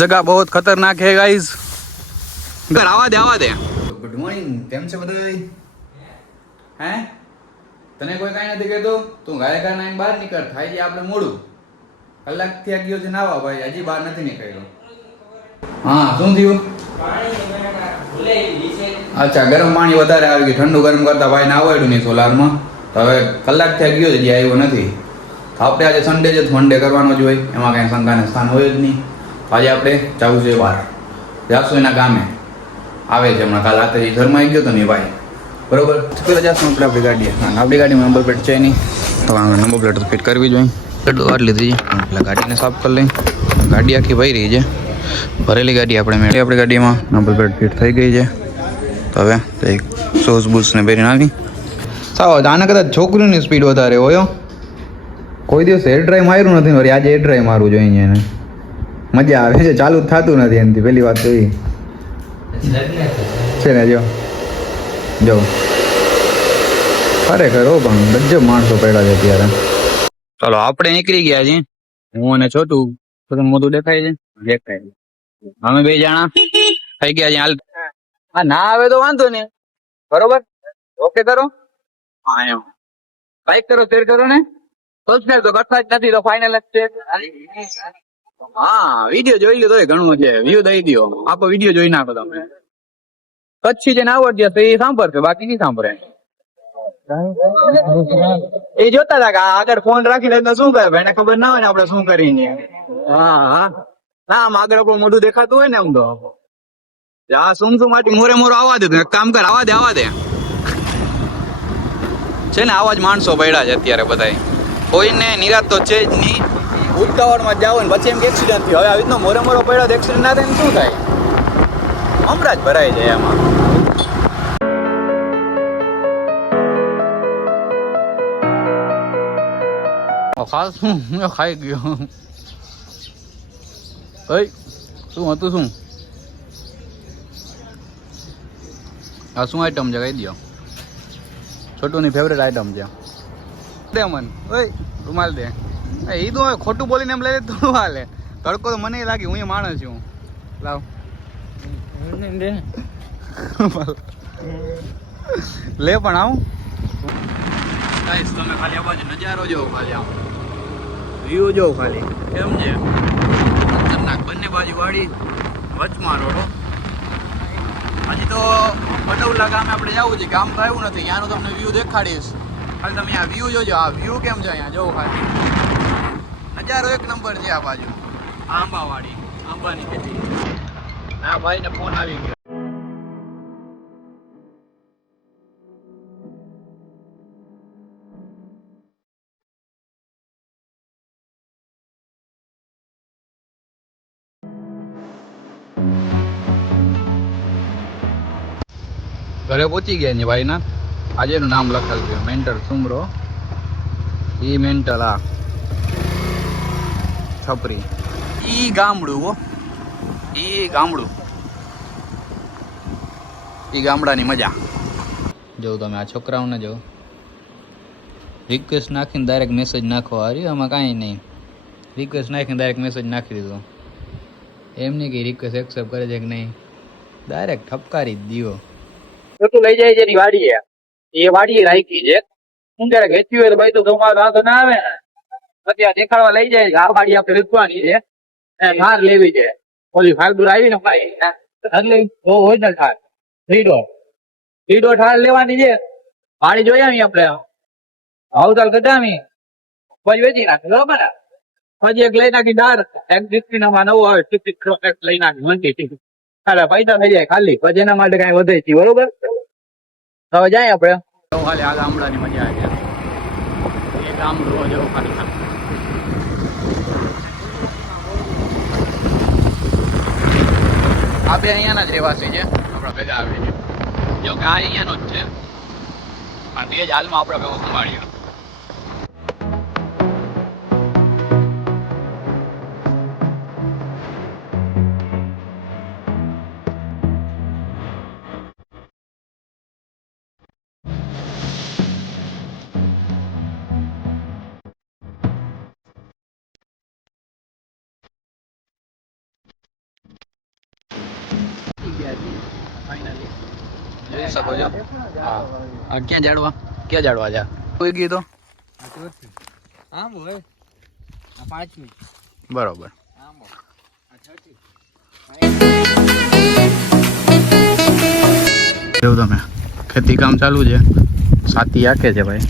जगह बहुत खतरनाक है गाइस। घर आवा दे। गुड मॉर्निंग, કેમ છે બધાય? હે તને કોઈ કાઈ નથી કહેતો? તું ગાય ગાય નાઈને બહાર નીકળ, થાય છે આપણે મોડું. કલાક થી આ ગયો છે નાવા ભાઈ, હજી બહાર નથી નીકળ્યો. હા શું થયું? અચ્છા, ગરમ પાણી વધારે આવી ગયું, ઠંડુ ગરમ કરતા ભાઈ ના આવડ્યું નહીં સોલારમાં. તો હવે કલાક થી ગયો છે, હજી આવ્યો નથી. આપણે આજે સન્ડે છે, મંડે કરવાનો જ હોય, એમાં કાંઈ શંકાને સ્થાન હોય જ નહીં. આજે આપણે જવું છે બહાર, જાશું એના ગામે. આવે છે હમણાં, કાલ રાતે ઘરમાં આવી ગયો તો ને ભાઈ, બરોબર. પેલા જાશું આપણે આપણી ગાડીએ. આપણી ગાડીમાં નંબર પ્લેટ છે નહીં, તો નંબર પ્લેટ તો ફિટ કરવી જોઈએ. એટલું વાર લીધી છે એટલે ગાડીને સાફ કરી લઈ. ગાડી આખી ભરી રહી છે, ભરેલી ગાડી આપણે આપણી ગાડીમાં નંબર પ્લેટ ફિટ થઈ ગઈ છે. તો હવે શૂઝ બૂઝને પહેરીને આવી. સાવ આને કદાચ છોકરીની સ્પીડ વધારે હોય. કોઈ દિવસ હેર ડ્રાઈ માર્યું નથી, વળી આજે હેર ડ્રાઈ મારવું જોઈએ એને. મજા આવે છે, ચાલુ જ થતું નથી એનાથી. પહેલી વાત તો એ છે ને. જો ખરેખર હો, પણ ગજબ માણસો પડ્યા છે અત્યારે. ચાલો આપણે નીકળી ગયા છીએ, હું અને છોટું. છોટું મોટું દેખાય છે, દેખાય છે. અમે બે જણા થઈ ગયા છે હાલ. હા ના આવે તો વાંધો નહીં, બરોબર. ઓકે કરો. હા એમ લાઈક કરો, શેર કરો ને સબસ્ક્રાઇબ તો કરતા જ નથી, તો ફાઇનલ જ છે. હા વિડીયો જોઈ લો તો ઘણું છે, વ્યૂ દઈ દો. આપો વિડીયો જોઈ નાખો તમે. કચ્છી જેને આવડતી હશે એ સાંભળશે, બાકી નહીં સાંભળે. એ જોતા હતા કે આગળ ફોન રાખીને શું કરે, એને ખબર ના હોય ને આપણે શું કરીને. હા હા ના, આમ આગળ આપણું મોઢું દેખાતું હોય ને આમ તો. હા સુમ માટે મોરે મોરો આવવા દે. એક કામ કર, આવવા દે. છે ને આવા જ માણસો પડ્યા છે અત્યારે બધા. કોઈને નિરાત તો છે જ નહીં. ઉતાવળમાં જાવ ને પછી એમ કે એક્સિડન્ટ થયો. હવે આવી રીતનો મોરે મોરો પડ્યો તો એક્સિડન્ટ ના થાય ને શું થાય? હમણાં જ ભરાઈ જાય એમાં. ખાસ હું ખાઈ ગયો. શું હતું શું? આ શું આઈટમ છે કહી દો. છોટુની ફેવરેટ આઈટમ છે. દે મન ઓય રૂમાલ દે. એ તો ખોટું બોલીને એમ લઈ લે તો હાલે. તડકો તો મને લાગી, હું એ માણસ છું. લાવ લે પણ આવું. ગાઈસ તમે ખાલી આ બાજુ નજારો જોવો, ખાલી આમ વ્યૂ જોવો ખાલી. કેમ છે ખતરનાક, બંને બાજુ વાડી, વચમાં રોડો. હજી તો બટવલા ગામે આપણે જવું છે, ગામ તો આવ્યું નથી. ત્યાંનું તમને વ્યૂ દેખાડીશ. ખાલી તમે આ વ્યૂ જોજો. આ વ્યૂ કેમ છે અહીંયા જોવો ખાલી. નજારો એક નંબર છે. આ બાજુ આંબાવાડી, આંબાની ખેતી. આ ભાઈને ફોન આવી ગયો. ઘરે પહોંચી ગયા ને ભાઈ ના. આજે એનું નામ લખેલ છે મેન્ટલ સુમરો. ઈ મેન્ટલ આ છપરી. ઈ ગામડું હો, ઈ ગામડું, ઈ ગામડાની મજા. જો તમે આ છોકરાઓને જો રિક્વેસ્ટ નાખીને ડાયરેક્ટ મેસેજ નાખો. હારી આમાં કાંઈ નહીં. રિક્વેસ્ટ નાખીને ડાયરેક્ટ મેસેજ નાખી દીધો. એમ નહીં કે રિક્વેસ્ટ એક્સેપ્ટ કરે છે કે નહીં, ડાયરેક્ટ ઠપકારી જ દીધો. તું લઈ જાય છે એની વાડીએ, એ વાડીએ રાખી છે. શું ક્યારે વેચવી હોય તો ભાઈ તો ગમવા વાંધો ના આવે ને. અત્યારે દેખાડવા લઈ જાય આ વાડી આપણે વેચવાની છે, ધાર લેવી છે. ઓલી ફાલદુર આવી ને ભાઈ એટલે હોય ને ઠાર ઢીડો ઠાર લેવાની છે. વાડી જોઈ આવી આપણે આવતાલ કઢાવી પછી વેચી નાખે, બરોબર ને. પછી એક લઈ નાખી ધાર, એક ડિસ્ટ્રિક્ટમાં નવું આવે ટિકિટ લઈ નાખી મંદી. ખાલી પૈસા થઈ જાય ખાલી, પછી એના માટે કઈ વધે છે, બરોબર. હવે જાય આપણે ખાલી આ ગામડાની મજા આવે. એ ગામડું જેવું ખાલી આ બે અહીંયાના જ રહેવાસી છે, આપણા ભેગા આવે છે. જો કે આ અહીંયાનો જ છે, પણ બે જ હાલમાં આપણે ભેગો સંભાળીએ. ફાઇનલી જોઈ શકો છો. હા આ ક્યાં જાડવા જા કોઈ ગઈ તો આમ હોય આ પાંચમી બરોબર. આમ આ છઠ્ઠી. જો તમે ખેતી કામ ચાલુ છે, સાથી આકે છે ભાઈ,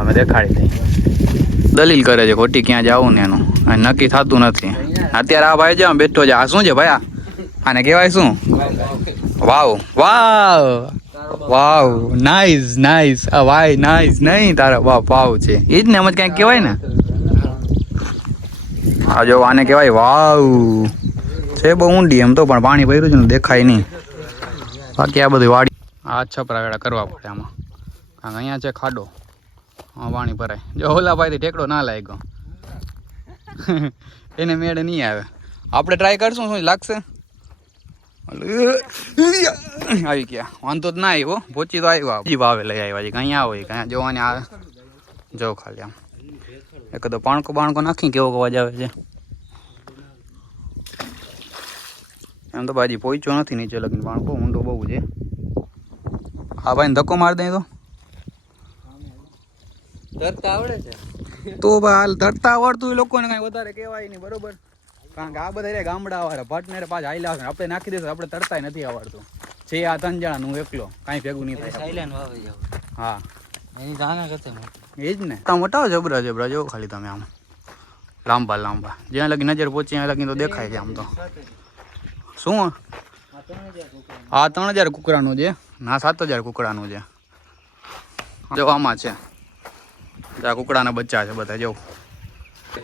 અમે દેખાડી દઈ. દલીલ કરે છે ખોટી ક્યાં જવું ને એનું નક્કી થતું નથી. અત્યારે આ ભાઈ જ્યાં બેઠો છે આ શું છે ભાઈ? આને કહેવાય શું? વાવ વાવ વાવ નાઈસ નાઈસ. આ વાય નાઈસ નહીં તારા વાવ વાવ છે એ જ ને, એમ જ કંઈક કહેવાય ને. આ જો આને કહેવાય વાવ છે. બહુ ઊંડી એમ તો, પણ પાણી ભર્યું છે ને દેખાય નહીં. બાકી આ બધું વાડી આ છપરા વેડા કરવા પડે આમાં, કારણ અહીંયા છે ખાડો, હા પાણી ભરાય. જો ઓલા ભાઈથી ઠેકડો ના લાગ્યો એને મેળ નહીં આવે. આપણે ટ્રાય કરશું, શું લાગશે? આવી ગયા, વાંધો જ ના આવ્યો, પહોંચી તો આવ્યો. વાવે લઈ આવ્યા છે, અહીંયા આવે અહીંયા જોવાની આવે. જો ખાલી આમ એકદમ પાણકો નાખી કેવો અવાજ આવે છે. એમ તો બાજી પહોંચ્યો નથી નીચે લગીને, પાણકો ઊંડો બહુ છે. હા ભાઈ ધક્કો મારી દઈ તરતા આવડે છે તો હાલ. તરતા આવડતું એ લોકોને કઈ વધારે કહેવાય નહીં, બરોબર? કારણ કે આ બધા ગામડા વાળા ભટને પાછા હાઈલા આવે, આપણે નાખી દઈશું. આપણે તરતાય નથી આવડતું છે. આ 3 જણા હું એકલો, કાંઈ ભેગું નહીં થાય. સાયલેન્ટ વાવી જાવ. હા એની જાના કરતે એ જ ને. મોટા જબરા જો ખાલી તમે આમ લાંબા જ્યાં લગી નજર પહોંચી ત્યાં લગી તો દેખાય છે આમ તો. શું આ 3000 કુકડાનું છે ના 7000 કુકડાનું છે. જો આમાં છે આ કુકડાના બચ્ચા છે બધા. જો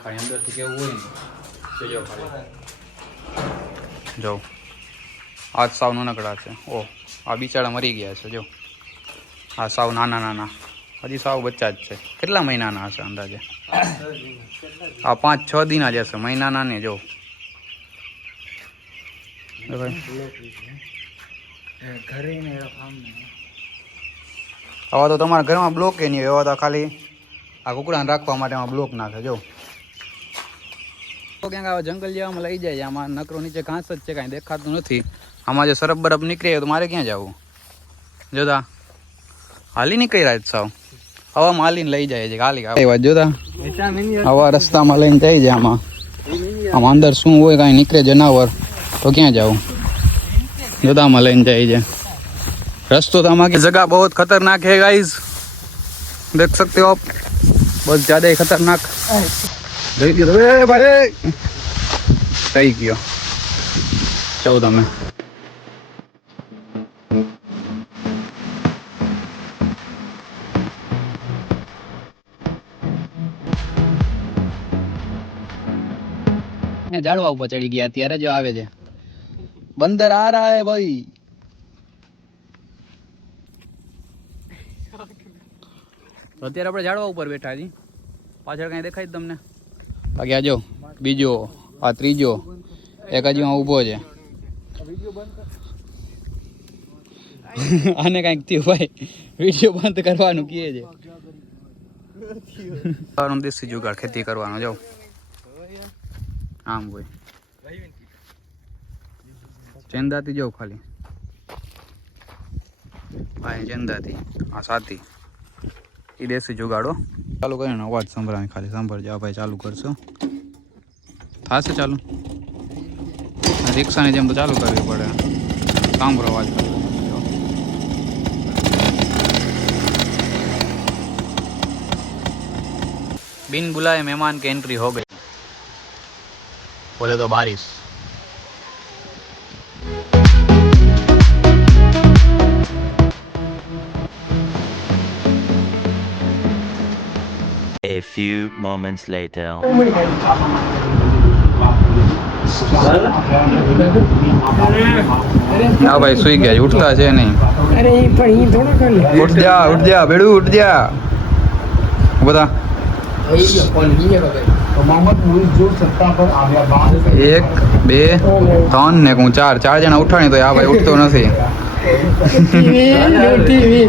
અંદરથી કેવું હોય ને જો ખાલી જો આ સાવ નાનકડા છે. ઓ આ બિચારા મરી ગયા છે. જો આ સાવ નાના હજી સાવ બચ્ચા જ છે. કેટલા મહિનાના હશે અંદાજે? આ 5-6 દિના જ હશે, મહિનાના ને. જો આવા તો તમારા ઘરમાં બ્લોક નહીં હોય, એવા તો ખાલી આ કુકડાને રાખવા માટે આમાં બ્લોક નાખે. જો ક્યાંક આવા જંગલ જેવામાં લઈ જાય, આમાં નકરો નીચે ઘાસ જ છે, કાંઈ દેખાતું નથી. આમાં જે સરફ બરફ નીકળે તો મારે ક્યાં જવું? જોતા હાલી નીકળી રહ્યા સાવ હવામાં હાલીને લઈ જાય છે. હાલી વાત જોતા આવા રસ્તામાં લઈને જાય છે. આમાં અંદર શું હોય કાંઈ નીકળે જનાવર તો ક્યાં જવું? જોતા આમાં લઈને જાય છે. रस्तो तो हमारी जगह बहुत खतरनाक है गाइस, देख सकते हो आप, बहुत ज्यादा ही खतरनाक. सही गयो 14 में. जाड़वा ऊपर चढ़ी गया त्यारे जो आवे છે. बंदर आ रहा है भाई. અત્યારે આપણે ઝાડવા ઉપર બેઠા છીએ, પાછળ કઈ દેખાય તમને? બાકી આ જો બીજો, આ ત્રીજો, એક હજી ઊભો છે. આને કઈક થયું ભાઈ, વિડીયો બંધ કરવાનું કહે છે. દેશી જુગાડ ખેતી કરવાનો. જો આમ હોય ચેન્દાતી, જો ખાલી આ ચેન્દાતી, આ સાથી એ દેશી જુગાડો. ચાલુ કરીને અવાજ સંભળાય, ખાલી સાંભળજો. આ ભાઈ ચાલુ કરશો, થશે ચાલુ. રિક્ષાની જેમ તો ચાલુ કરવી પડે. સાંભળો અવાજ. बिन बुलाए मेहमान की एंट्री हो गई, बोले तो बारिश. A few moments later. ના ભાઈ સુઈ ગયા, ઉઠતા છે નહીં. અરે પણ ઈ થોડો કરી ઉઠ જા બેડું, ઉઠ જા બધા. 1 2 3 ને હું 4 જણા ઉઠાણી તો આ ભાઈ ઉઠતો નથી. ટીવી